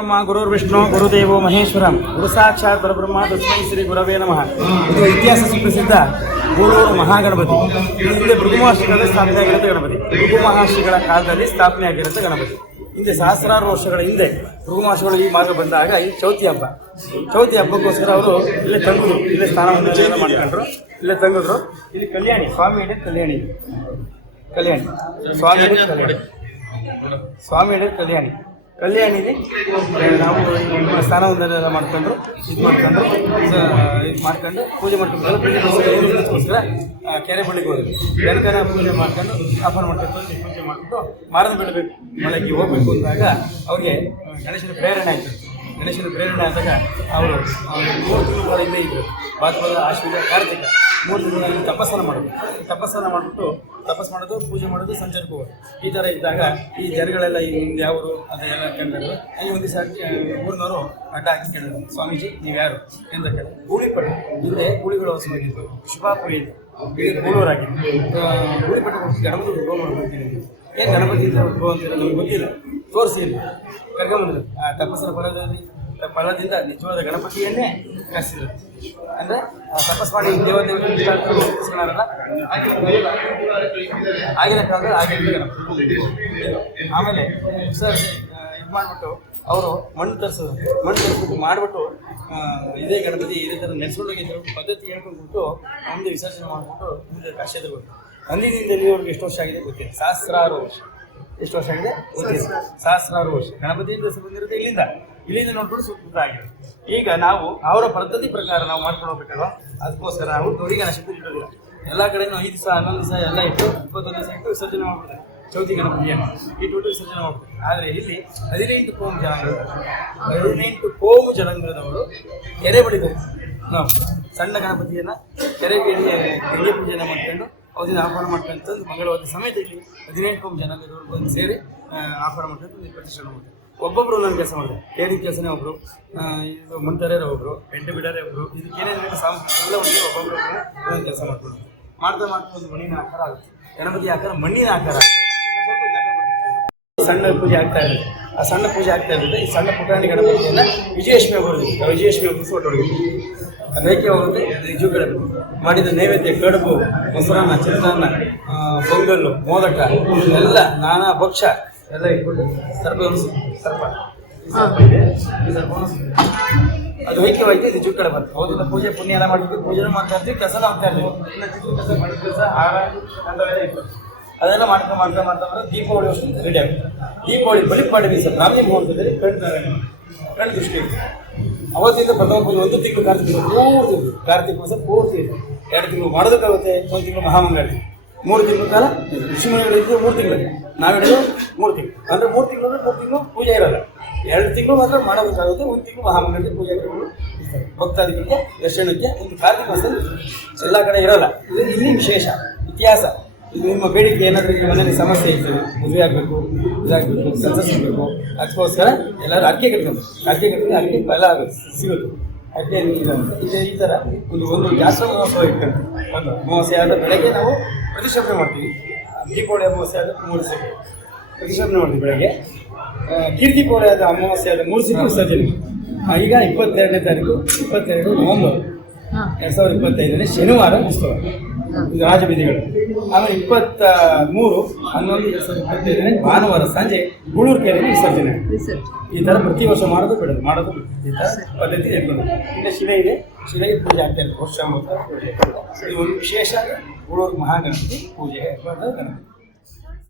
ಗುರುರ್ಬ್ರಹ್ಮ ಗುರುರ್ವಿಷ್ಣು ಗುರುದೇವೋ ಮಹೇಶ್ವರ ಗುರು ಸಾಕ್ಷಾತ್ ಪರಬ್ರಹ್ಮ ತಸ್ಮೈ ಶ್ರೀ ಗುರವೇ ನಮಃ. ಇದು ಇತಿಹಾಸ ಸುಪ್ರಸಿದ್ಧ ಗೂಳೂರು ಮಹಾಗಣಪತಿ. ಇದು ಹಿಂದೆ ಭೃಗು ಮಹರ್ಷಿಗಳ ಸ್ಥಾಪನೆ ಆಗಿರುತ್ತೆ ಗಣಪತಿ. ಭೃಗು ಮಹರ್ಷಿಗಳ ಕಾಲದಲ್ಲಿ ಸ್ಥಾಪನೆ ಆಗಿರುತ್ತೆ ಗಣಪತಿ. ಹಿಂದೆ ಸಹಸ್ರಾರು ವರ್ಷಗಳ ಹಿಂದೆ ಭೃಗು ಮಹರ್ಷಿಗಳು ಈ ಮಾರ್ಗ ಬಂದಾಗ ಈ ಚೌತಿ ಹಬ್ಬಕ್ಕೋಸ್ಕರ ಅವರು ಇಲ್ಲೇ ತಂಗಿದ್ರು, ಇಲ್ಲೇ ಸ್ನಾನ ಮಾಡ್ಕೊಂಡ್ರು, ಇಲ್ಲೇ ತಂಗಿದ್ರು. ಇಲ್ಲಿ ಕಲ್ಯಾಣಿ ಸ್ವಾಮಿ ಇಡೀ ಕಲ್ಯಾಣಿ ಸ್ವಾಮಿ ಇಡೀ ಕಲ್ಯಾಣಿಲಿ ನಾವು ಸ್ನಾನ ಮಾಡ್ಕೊಂಡ್ರು, ಇದು ಮಾಡ್ಕೊಂಡು ಪೂಜೆ ಮಾಡ್ಕೊಂಡ್ಗೋಸ್ಕರ ಕೆರೆ ಬಳಿಗೆ ಹೋದ್ವಿ. ಬೆಳಕನ ಪೂಜೆ ಮಾಡ್ಕೊಂಡು ಆಫರ್ ಮಾಡ್ಕೊಂಡು ಪೂಜೆ ಮಾಡಿಕೊಂಡು ಮಾರದ ಬಿಡಬೇಕು ಮಳೆಗೆ ಹೋಗ್ಬೇಕು ಅಂದಾಗ ಅವ್ರಿಗೆ ಗಣೇಶನ ಪ್ರೇರಣೆ ಆದಾಗ ಅವರು 3 ತಿಂಗಳ ಹಿಂದೆ ಇದ್ದರು. ಭಾದ್ರಪದ, ಆಶ್ವೀಜ, ಕಾರ್ತಿಕ 3 ತಿಂಗಳಲ್ಲಿ ತಪಸ್ಸನ್ನು ಮಾಡಿಬಿಟ್ಟು ತಪಸ್ಸು ಮಾಡೋದು, ಪೂಜೆ ಮಾಡೋದು, ಸಂಚಾರಕ್ಕೆ ಹೋಗೋದು. ಈ ಥರ ಇದ್ದಾಗ ಈ ಜನಗಳೆಲ್ಲ ಹಿಂದೆ ಅವರು ಅದೆಲ್ಲ ಕೇಳಿದ್ರು. ಅಲ್ಲಿ ಒಂದು ದಿವಸ ಊರಿನವರು ಅಡ್ಡ ಹಾಕಿ ಕೇಳಿದ್ರು, ಸ್ವಾಮೀಜಿ ನೀವು ಯಾರು ಅಂತ ಕೇಳಿದ್ರು. ಗೂಳಿಪಟ್ಟು ಹಿಂದೆ ಗೂಳಿಗಳು ಹೊಸವಾಗಿದ್ದು ಶುಭಾಪುರಿ ಇದೆ, ಈಗ ಗೂಳೂರಾಗಿದ್ದು. ಗೂಳಿಪಟ್ಟು ಗಣಪತಿ ಉದ್ಭವ ಮಾಡ್ಕೊಳ್ತೀನಿ. ಏನು ಗಣಪತಿ ಉದ್ಭವ ಅಂತೀರ ನಮ್ಗೆ ಗೊತ್ತಿಲ್ಲ, ತೋರಿಸಿ ಇಲ್ಲ ಕರ್ಕೊಂಬಂದ್ರು. ಆ ತಪಸ್ಸರ ಫಲದಿಂದ ನಿಜವಾದ ಗಣಪತಿಯನ್ನೇ ಕರೆಸಿದ್ರು. ಅಂದರೆ ತಪಸ್ ಮಾಡಿ ದೇವತೆಗಳಲ್ಲ ಆಗಿನ ಕಾಲದಲ್ಲಿ ಆಗಿನ ಗಣಪತಿ. ಆಮೇಲೆ ಸರ್ ಇದು ಮಾಡಿಬಿಟ್ಟು ಅವರು ಮಣ್ಣು ತರಿಸ್ಬಿಟ್ಟು ಮಾಡಿಬಿಟ್ಟು ಇದೇ ಗಣಪತಿ ಇದೇ ಥರ ನೆನೆಸ್ಕೊಂಡೋಗಿದ್ರು ಪದ್ಧತಿ ಹೇಳ್ಕೊಂಡ್ಬಿಟ್ಟು ಒಂದು ವಿಸರ್ಜನೆ ಮಾಡಿಬಿಟ್ಟು ಮುಂದೆ ಕಾಶ್ಯದ ಗೊತ್ತು. ಅಂದಿನಿಂದ ಇಲ್ಲಿವರೆಗೆ ಎಷ್ಟು ವರ್ಷ ಆಗಿದೆ ಗೊತ್ತಿಲ್ಲ, ಸಹಸ್ರಾರು ವರ್ಷ. ಎಷ್ಟು ವರ್ಷ ಆಗಿದೆ ಗೊತ್ತಿಲ್ಲ, ಸಹಸ್ರಾರು ವರ್ಷ. ಗಣಪತಿಯಿಂದ ಬಂದಿರುತ್ತೆ ಇಲ್ಲಿಂದ ನೋಡ್ಕೊಂಡು ಸುತ್ತ ಆಗಿದೆ. ಈಗ ನಾವು ಅವರ ಪದ್ಧತಿ ಪ್ರಕಾರ ನಾವು ಮಾಡ್ಕೊಂಡು ಹೋಗ್ಬೇಕಲ್ವ, ಅದಕ್ಕೋಸ್ಕರ ನಾವು ಗೌರಿ ಗಣೇಶಕ್ಕೆ ಇಟ್ಟಿಲ್ಲ. ಎಲ್ಲ ಕಡೆಯೂ 5 ದಿವಸ 11 ದಿವಸ ಎಲ್ಲ ಇಟ್ಟು 21 ದಿವಸ ಇಟ್ಟು ವಿಸರ್ಜನೆ ಮಾಡ್ಬಿಡ್ತಾರೆ ಚೌತಿ ಗಣಪತಿಯನ್ನು ಇಟ್ಬಿಟ್ಟು ವಿಸರ್ಜನೆ ಮಾಡ್ಬಿಡ್ತಾರೆ. ಆದರೆ ಇಲ್ಲಿ 18 ಕೋಮು ಜನಾಂಗದವರು ಕೆರೆ ಬಳಿದರು. ನಾವು ಸಣ್ಣ ಗಣಪತಿಯನ್ನು ಕೆರೆಗೆ ಗಂಗೆ ಪೂಜೆಯನ್ನು ಮಾಡ್ಕೊಂಡು ಅವಧಿನ ಆಹ್ವಾನ ಮಾಡ್ಕೊಂತ ಮಂಗಳವಾರ ಸಮೇತ ಇಲ್ಲಿ 18 ಕೋಮು ಜನಾಂಗದವರು ಬಂದು ಸೇರಿ ಆಹ್ವಾನ ಮಾಡ್ಕೊಂಡು ಪ್ರತಿಷ್ಠಾನ ಮಾಡ್ತಾರೆ. ಒಬ್ಬೊಬ್ಬರು ನನ್ನ ಕೆಲಸ ಮಾಡ್ತಾರೆ. ಕೇರಿ ಕೆಲಸನೇ ಒಬ್ಬರು, ಇದು ಮುಂತರೇರ ಒಬ್ಬರು, ಪೆಂಟೆ ಬಿಡರೆ ಒಬ್ಬರು, ಇದಕ್ಕೇನೇನು ಸಾಂಸ್ಕೃತಿಕ ಎಲ್ಲ ಒಂದು ಒಬ್ಬೊಬ್ಬರು ಒಂದೊಂದು ಕೆಲಸ ಮಾಡ್ಕೊಂಡು ಮಾಡ್ತಾ ಒಂದು ಮಣ್ಣಿನ ಆಕಾರ ಆಗುತ್ತೆ. ಗಣಪತಿ ಆಕಾರ ಮಣ್ಣಿನ ಆಕಾರ. ಸಣ್ಣ ಪೂಜೆ ಆಗ್ತಾ ಇರುತ್ತೆ. ಆ ಸಣ್ಣ ಪೂಜೆ ಆಗ್ತಾ ಇರುತ್ತೆ. ಈ ಸಣ್ಣ ಪುಟಾಣಿ ಗಣಪತಿಯನ್ನು ವಿಜಯಲಕ್ಷ್ಮಿ ಹಬ್ಬ ಹೊರಟೋಗಿದ್ವಿ. ಅದಕ್ಕೆ ಹೋಗುತ್ತೆ ಜೂಗಡೆ ಮಾಡಿದ ನೈವೇದ್ಯ ಕಡುಬು, ಮೊಸರನ್ನ, ಚಿತ್ರಾನ್ನ, ಪೊಂಗಲ್ಲು, ಮೋದಕ ಎಲ್ಲ ನಾನಾ ಭಕ್ಷ್ಯ ಎಲ್ಲ ಇಟ್ಬಿಟ್ಟು ಸರ್ಪ ಅದು ಐಕ್ಯವಾಗಿ ಇದು ಜೂ ಕಡೆ ಬರ್ತದೆ. ಹೌದಿಲ್ಲ, ಪೂಜೆ ಪುಣ್ಯ ಎಲ್ಲ ಮಾಡಿಬಿಟ್ಟು ಪೂಜೆನೂ ಮಾಡ್ತಾ ಇರ್ತೀವಿ, ಕೆಲಸನೂ ಆಗ್ತಾ ಇರ್ತೀವಿ. ಇನ್ನು ಚಿಕ್ಕ ಕೆಲಸ ಮಾಡಿದ ಕೆಲಸ ಆಗ ಅಂತವೆಲ್ಲ ಇತ್ತು. ಅದೆಲ್ಲ ಮಾಡ್ತಾ ದೀಪಾವಳಿ ವರ್ಷ ರೆಡಿ ಆಗುತ್ತೆ. ದೀಪಾವಳಿ ಬಲಿಪಾಡಿ ದಿವಸ ಬ್ರಾಹ್ಮಿ ಮುಹೂರ್ತದಲ್ಲಿ ಕಣ್ಣು ದೃಷ್ಟಿ ಇರುತ್ತೆ. ಅವತ್ತಿಂದ ಪ್ರಥಮ ಪೂಜೆ 1 ತಿಂಗಳು ಕಾರ್ತಿಕ ಮಾಸ ಪೂರ್ತಿ ಇದೆ. 2 ತಿಂಗಳು ಮಾಡೋದಕ್ಕಾಗುತ್ತೆ, 1 ತಿಂಗಳು ಮಹಾಮಂಗಳಾರತಿ, 3 ತಿಂಗಳ ಕಾಲ ಋಷಿಮುನಿಗಳಿದ್ದು 3 ತಿಂಗಳು, ನಾವಿಡೋದು 3 ತಿಂಗಳು. ಅಂದರೆ 3 ತಿಂಗಳು ಪೂಜೆ ಇರೋಲ್ಲ. 2 ತಿಂಗಳು ಮಾತ್ರ ಮಾಡೋದಕ್ಕಾಗುತ್ತೆ, 1 ತಿಂಗಳು ಮಹಾಮಂಗಳಾರತಿ ಪೂಜೆ ಭಕ್ತಾದಿಗಳಿಗೆ ದರ್ಶನಕ್ಕೆ. ಒಂದು ಕಾರ್ತಿಕ ಮಾಸದಲ್ಲಿ ಎಲ್ಲ ಕಡೆ ಇರೋಲ್ಲ. ಇದು ಇಲ್ಲಿ ವಿಶೇಷ ಇತಿಹಾಸ. ಇದು ನಿಮ್ಮ ಬೇಡಿಕೆ ಏನಾದರೂ ಮನೇಲಿ ಸಮಸ್ಯೆ ಇರ್ತದೆ, ಮದುವೆ ಆಗಬೇಕು, ಇದಾಗಬೇಕು, ಸಕ್ಸಸ್ ಆಗಬೇಕು, ಅದಕ್ಕೋಸ್ಕರ ಎಲ್ಲರೂ ಅರ್ಕೆ ಕಟ್ಕೊಂಡು ಅರ್ಕೆ ಫಲ ಸಿಗುತ್ತೆ. ಅರ್ಕೆ ಇದೆ. ಈ ಥರ ಒಂದು ಜಾಸ್ತಿ ಮಹೋತ್ಸವ ಇಟ್ಕೊಂಡು ಒಂದು ಅಮಾವಾಸ್ಯೆ ಆದ ಬೆಳಗ್ಗೆ ನಾವು ಪ್ರತಿಷ್ಠಾಪನೆ ಮಾಡ್ತೀವಿ. ದೀಪಾವಳಿ ಅಮಾವಾಸ್ಯೆ ಆದ 3 ದಿವಸಕ್ಕೆ ಪ್ರತಿಷ್ಠಾಪನೆ ಮಾಡ್ತೀವಿ ಬೆಳಗ್ಗೆ. ಕೀರ್ತಿಪಾವಳಿ ಆದ ಅಮಾವಾಸ್ಯೆ ಆದ 3 ದಿವಸಕ್ಕೆ ವಿಸರ್ಜನೆ. ಈಗ 22ನೇ ತಾರೀಕು 22 ನವೆಂಬರ್ 2025 ಶನಿವಾರ ಉತ್ಸವ, ಇದು ರಾಜಬೀದಿಗಳು. ಆಮೇಲೆ 23/11/2025 ಭಾನುವಾರ ಸಂಜೆ ಗೂಳೂರು ಕೆರೆಯಲ್ಲಿ ವಿಸರ್ಜನೆ. ಈ ಥರ ಪ್ರತಿ ವರ್ಷ ಮಾಡೋದು ಈ ಥರ ಪದ್ಧತಿ ಇಟ್ಕೊಂಡು. ಇನ್ನು ಶಿಲೆಗೆ ಪೂಜೆ ಆಗ್ತಾ ಇರುತ್ತೆ ವರ್ಷ. ಇದು ಒಂದು ವಿಶೇಷ ಗೂಳೂರು ಮಹಾಗಣಪತಿ ಪೂಜೆ ಗಣಪತಿ.